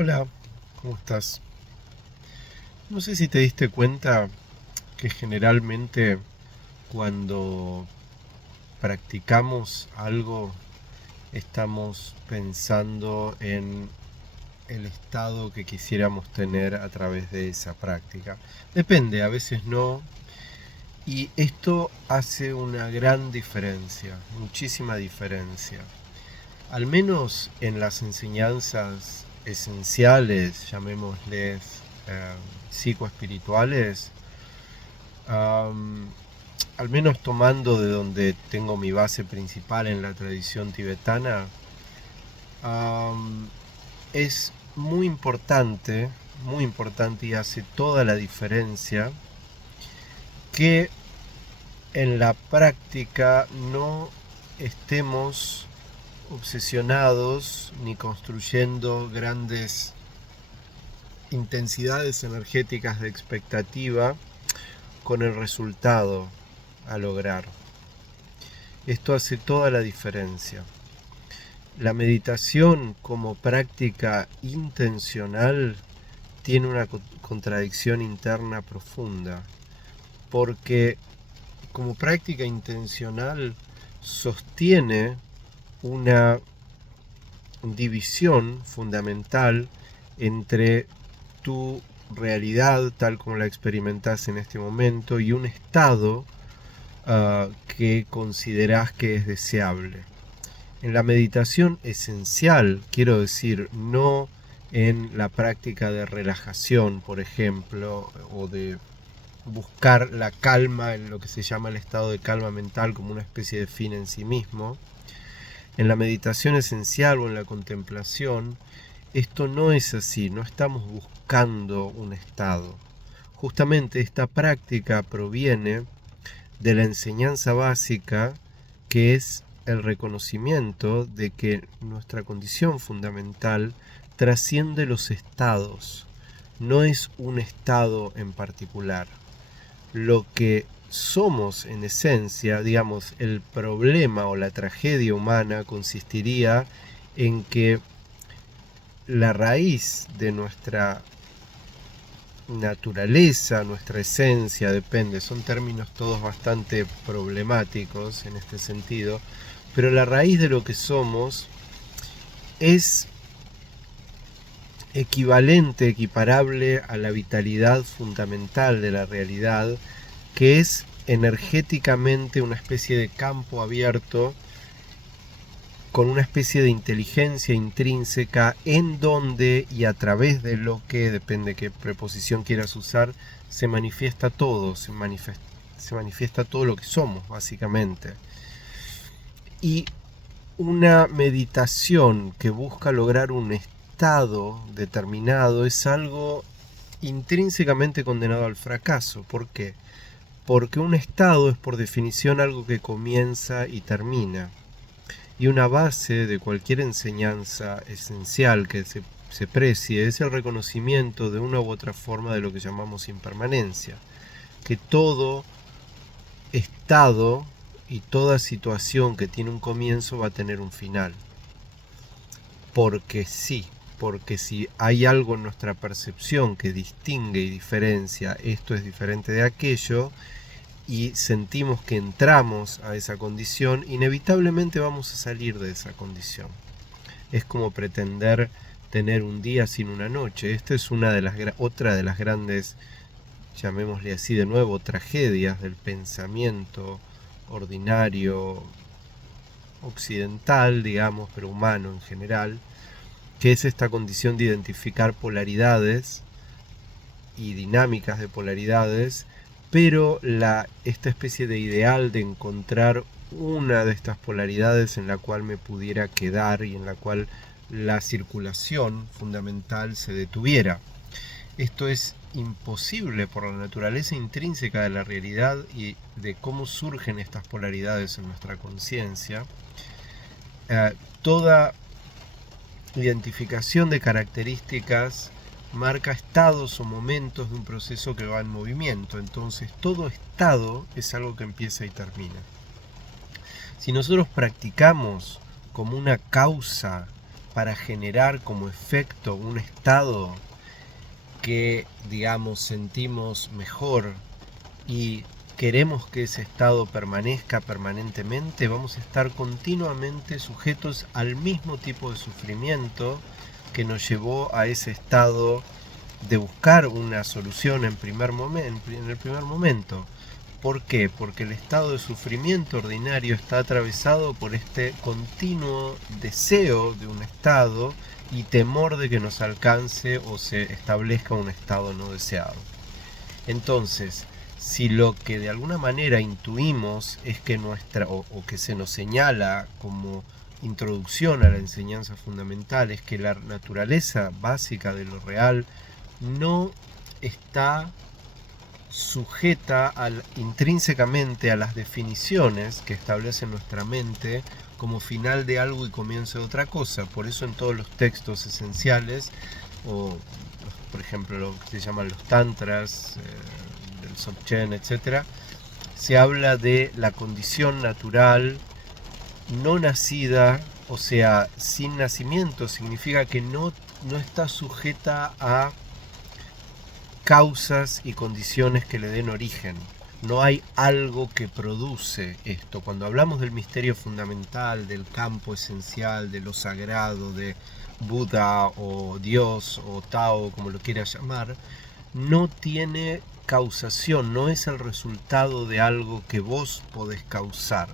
Hola, ¿cómo estás? No sé si te diste cuenta que generalmente cuando practicamos algo estamos pensando en el estado que quisiéramos tener a través de esa práctica. Depende, a veces no. Y esto hace una gran diferencia, muchísima diferencia. Al menos en las enseñanzas esenciales, llamémosles psicoespirituales, am, al menos tomando de donde tengo mi base principal en la tradición tibetana, am, es muy importante y hace toda la diferencia que en la práctica no estemos obsesionados ni construyendo grandes intensidades energéticas de expectativa con el resultado a lograr. Esto hace toda la diferencia. La meditación como práctica intencional tiene una contradicción interna profunda, porque como práctica intencional sostiene una división fundamental entre tu realidad tal como la experimentas en este momento y un estado que consideras que es deseable. En la meditación esencial, quiero decir, no en la práctica de relajación, por ejemplo, o de buscar la calma, en lo que se llama el estado de calma mental como una especie de fin en sí mismo. En la meditación esencial o en la contemplación, esto no es así, no estamos buscando un estado. Justamente esta práctica proviene de la enseñanza básica, que es el reconocimiento de que nuestra condición fundamental trasciende los estados, no es un estado en particular. Lo que somos en esencia, digamos, el problema o la tragedia humana consistiría en que la raíz de nuestra naturaleza, nuestra esencia, depende, son términos todos bastante problemáticos en este sentido, pero la raíz de lo que somos es equivalente, equiparable a la vitalidad fundamental de la realidad, que es energéticamente una especie de campo abierto con una especie de inteligencia intrínseca en donde y a través de lo que, depende qué preposición quieras usar, se manifiesta todo, se manifiesta todo lo que somos, básicamente. Y una meditación que busca lograr un estado determinado es algo intrínsecamente condenado al fracaso. ¿Por qué? Porque un estado es por definición algo que comienza y termina. Y una base de cualquier enseñanza esencial que se precie es el reconocimiento de una u otra forma de lo que llamamos impermanencia. Que todo estado y toda situación que tiene un comienzo va a tener un final. Porque sí, porque si hay algo en nuestra percepción que distingue y diferencia esto es diferente de aquello, y sentimos que entramos a esa condición, inevitablemente vamos a salir de esa condición. Es como pretender tener un día sin una noche. Esta es otra de las grandes, llamémosle así de nuevo, tragedias del pensamiento ordinario occidental, digamos, pero humano en general, que es esta condición de identificar polaridades y dinámicas de polaridades, pero esta especie de ideal de encontrar una de estas polaridades en la cual me pudiera quedar y en la cual la circulación fundamental se detuviera. Esto es imposible por la naturaleza intrínseca de la realidad y de cómo surgen estas polaridades en nuestra conciencia. Toda identificación de características marca estados o momentos de un proceso que va en movimiento. Entonces todo estado es algo que empieza y termina. Si nosotros practicamos como una causa para generar como efecto un estado que, digamos, sentimos mejor y queremos que ese estado permanezca permanentemente, vamos a estar continuamente sujetos al mismo tipo de sufrimiento que nos llevó a ese estado de buscar una solución en el primer momento. ¿Por qué? Porque el estado de sufrimiento ordinario está atravesado por este continuo deseo de un estado y temor de que nos alcance o se establezca un estado no deseado. Entonces, si lo que de alguna manera intuimos es que o que se nos señala como introducción a la enseñanza fundamental es que la naturaleza básica de lo real no está sujeta intrínsecamente a las definiciones que establece nuestra mente como final de algo y comienzo de otra cosa. Por eso en todos los textos esenciales, o por ejemplo lo que se llaman los tantras, del Dzogchen, etc., se habla de la condición natural no nacida, o sea, sin nacimiento, significa que no está sujeta a causas y condiciones que le den origen. No hay algo que produce esto. Cuando hablamos del misterio fundamental, del campo esencial, de lo sagrado, de Buda o Dios o Tao, como lo quieras llamar, no tiene causación, no es el resultado de algo que vos podés causar.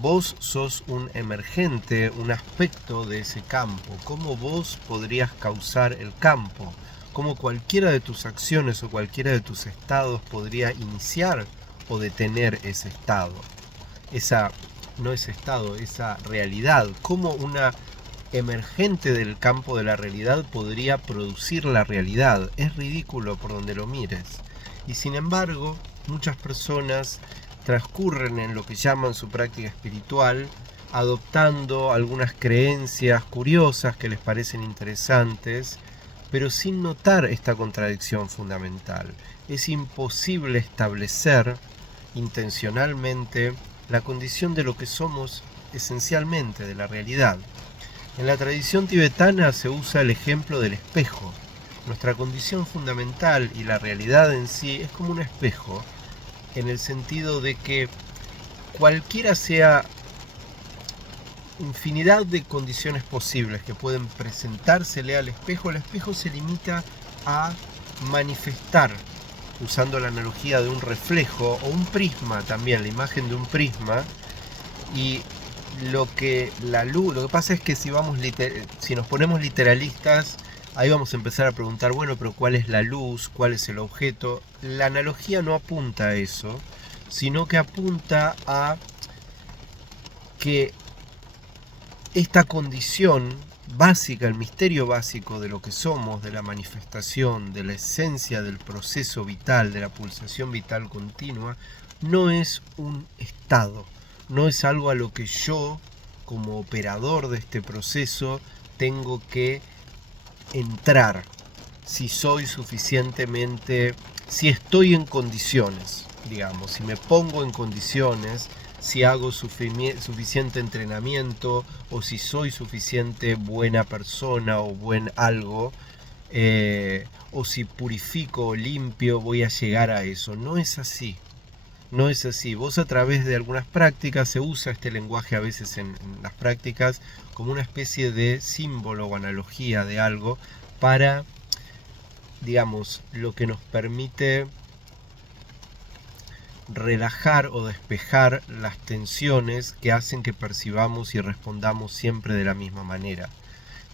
Vos sos un emergente, un aspecto de ese campo. ¿Cómo vos podrías causar el campo? ¿Cómo cualquiera de tus acciones o cualquiera de tus estados podría iniciar o detener ese estado? Esa realidad. ¿Cómo una emergente del campo de la realidad podría producir la realidad? Es ridículo por donde lo mires. Y sin embargo, muchas personas transcurren en lo que llaman su práctica espiritual, adoptando algunas creencias curiosas que les parecen interesantes, pero sin notar esta contradicción fundamental. Es imposible establecer intencionalmente la condición de lo que somos esencialmente, de la realidad. En la tradición tibetana se usa el ejemplo del espejo. Nuestra condición fundamental y la realidad en sí es como un espejo, en el sentido de que cualquiera sea infinidad de condiciones posibles que pueden presentársele al espejo, el espejo se limita a manifestar, usando la analogía de un reflejo o un prisma también, la imagen de un prisma, y lo que pasa es que si nos ponemos literalistas, ahí vamos a empezar a preguntar, bueno, pero ¿cuál es la luz? ¿Cuál es el objeto? La analogía no apunta a eso, sino que apunta a que esta condición básica, el misterio básico de lo que somos, de la manifestación, de la esencia del proceso vital, de la pulsación vital continua, no es un estado, no es algo a lo que yo, como operador de este proceso, tengo que entrar, si estoy en condiciones, digamos, si me pongo en condiciones, si hago suficiente entrenamiento o si soy suficiente buena persona o buen algo, o si purifico o limpio, voy a llegar a eso. No es así. No es así. Vos, a través de algunas prácticas, se usa este lenguaje a veces en las prácticas como una especie de símbolo o analogía de algo para, digamos, lo que nos permite relajar o despejar las tensiones que hacen que percibamos y respondamos siempre de la misma manera.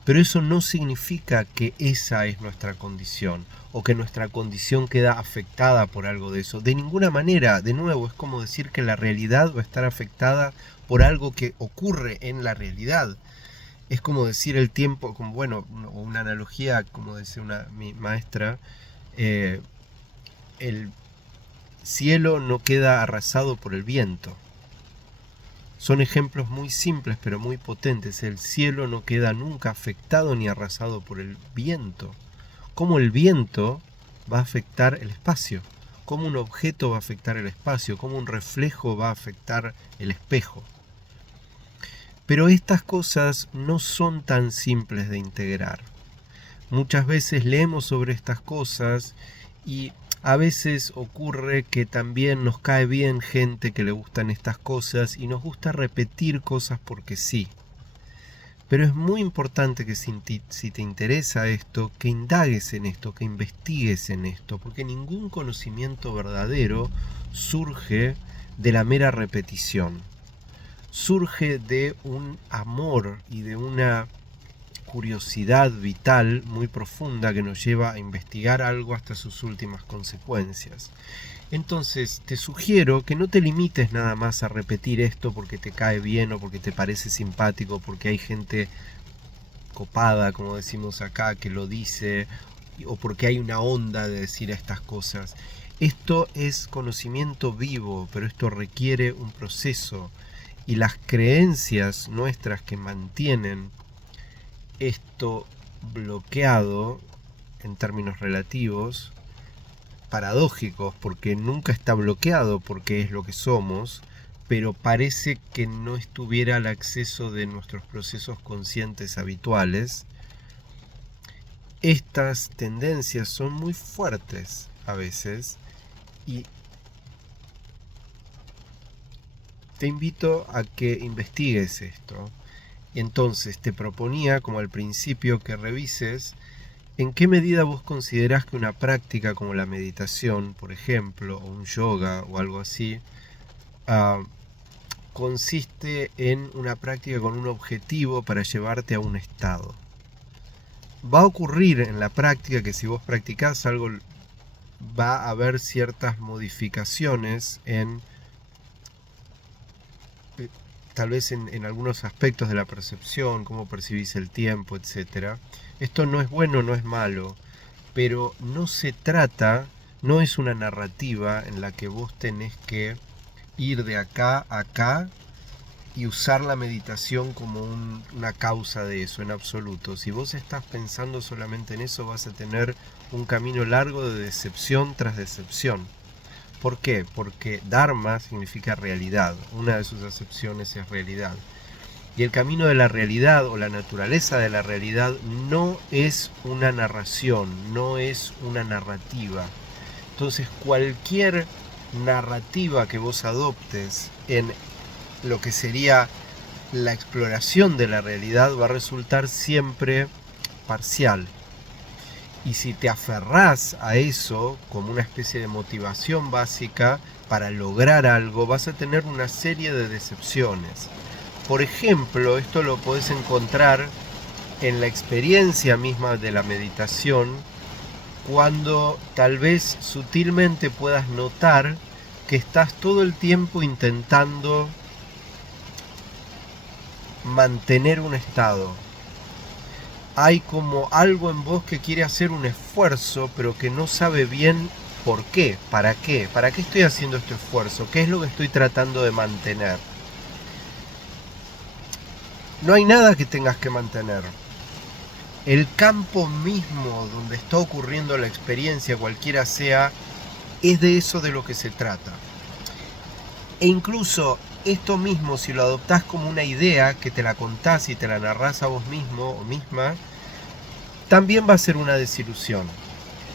Pero eso no significa que esa es nuestra condición o que nuestra condición queda afectada por algo de eso. De ninguna manera. De nuevo, es como decir que la realidad va a estar afectada por algo que ocurre en la realidad. Es como decir el tiempo, como, bueno, una analogía, como decía mi maestra, el cielo no queda arrasado por el viento. Son ejemplos muy simples pero muy potentes. El cielo no queda nunca afectado ni arrasado por el viento. ¿Cómo el viento va a afectar el espacio? ¿Cómo un objeto va a afectar el espacio? ¿Cómo un reflejo va a afectar el espejo? Pero estas cosas no son tan simples de integrar. Muchas veces leemos sobre estas cosas y a veces ocurre que también nos cae bien gente que le gustan estas cosas y nos gusta repetir cosas porque sí. Pero es muy importante que si te interesa esto, que indagues en esto, que investigues en esto, porque ningún conocimiento verdadero surge de la mera repetición. Surge de un amor y de una curiosidad vital muy profunda que nos lleva a investigar algo hasta sus últimas consecuencias. Entonces te sugiero que no te limites nada más a repetir esto porque te cae bien o porque te parece simpático, porque hay gente copada, como decimos acá, que lo dice, o porque hay una onda de decir estas cosas. Esto es conocimiento vivo, pero esto requiere un proceso, y las creencias nuestras que mantienen esto bloqueado en términos relativos, paradójicos, porque nunca está bloqueado porque es lo que somos, pero parece que no estuviera al acceso de nuestros procesos conscientes habituales. Estas tendencias son muy fuertes a veces y te invito a que investigues esto. Entonces te proponía, como al principio, que revises en qué medida vos considerás que una práctica como la meditación, por ejemplo, o un yoga o algo así, consiste en una práctica con un objetivo para llevarte a un estado. Va a ocurrir en la práctica que si vos practicás algo, va a haber ciertas modificaciones en tal vez en algunos aspectos de la percepción, cómo percibís el tiempo, etc. Esto no es bueno, no es malo, pero no se trata, no es una narrativa en la que vos tenés que ir de acá a acá y usar la meditación como una causa de eso, en absoluto. Si vos estás pensando solamente en eso, vas a tener un camino largo de decepción tras decepción. ¿Por qué? Porque Dharma significa realidad. Una de sus acepciones es realidad. Y el camino de la realidad o la naturaleza de la realidad no es una narración, no es una narrativa. Entonces cualquier narrativa que vos adoptes en lo que sería la exploración de la realidad va a resultar siempre parcial. Y si te aferrás a eso como una especie de motivación básica para lograr algo, vas a tener una serie de decepciones. Por ejemplo, esto lo podés encontrar en la experiencia misma de la meditación, cuando tal vez sutilmente puedas notar que estás todo el tiempo intentando mantener un estado. Hay como algo en vos que quiere hacer un esfuerzo, pero que no sabe bien por qué, para qué estoy haciendo este esfuerzo, qué es lo que estoy tratando de mantener. No hay nada que tengas que mantener. El campo mismo donde está ocurriendo la experiencia, cualquiera sea, es de eso de lo que se trata. E incluso esto mismo, si lo adoptás como una idea que te la contás y te la narrás a vos mismo o misma, también va a ser una desilusión.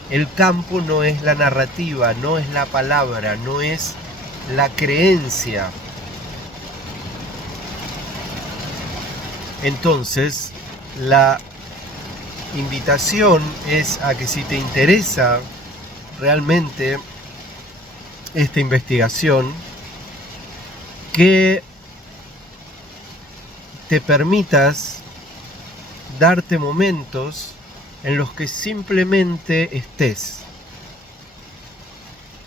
El campo no es la narrativa, no es la palabra, no es la creencia. Entonces, la invitación es a que si te interesa realmente esta investigación, que te permitas darte momentos en los que simplemente estés.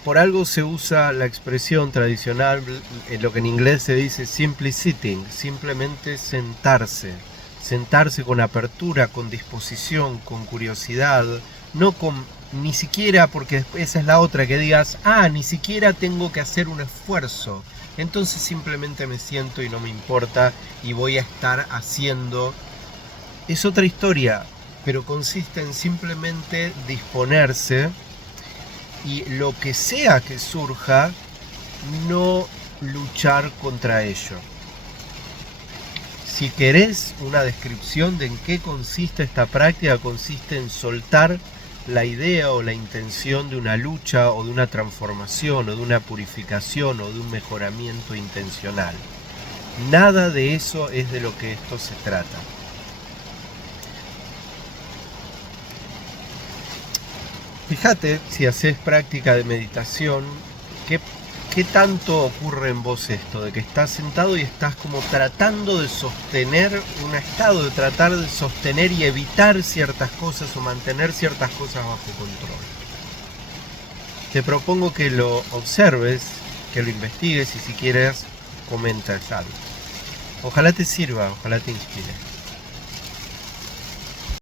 Por algo se usa la expresión tradicional, en lo que en inglés se dice simply sitting, simplemente sentarse. Sentarse con apertura, con disposición, con curiosidad, no con ni siquiera, porque esa es la otra, que digas, ni siquiera tengo que hacer un esfuerzo, entonces simplemente me siento y no me importa y voy a estar haciendo. Es otra historia, pero consiste en simplemente disponerse y lo que sea que surja, no luchar contra ello. Si querés una descripción de en qué consiste esta práctica, consiste en soltar la idea o la intención de una lucha o de una transformación o de una purificación o de un mejoramiento intencional. Nada de eso es de lo que esto se trata. Fíjate, si haces práctica de meditación, ¿qué tanto ocurre en vos esto? De que estás sentado y estás como tratando de sostener un estado, de tratar de sostener y evitar ciertas cosas o mantener ciertas cosas bajo control. Te propongo que lo observes, que lo investigues y si quieres comentas algo. Ojalá te sirva, ojalá te inspire.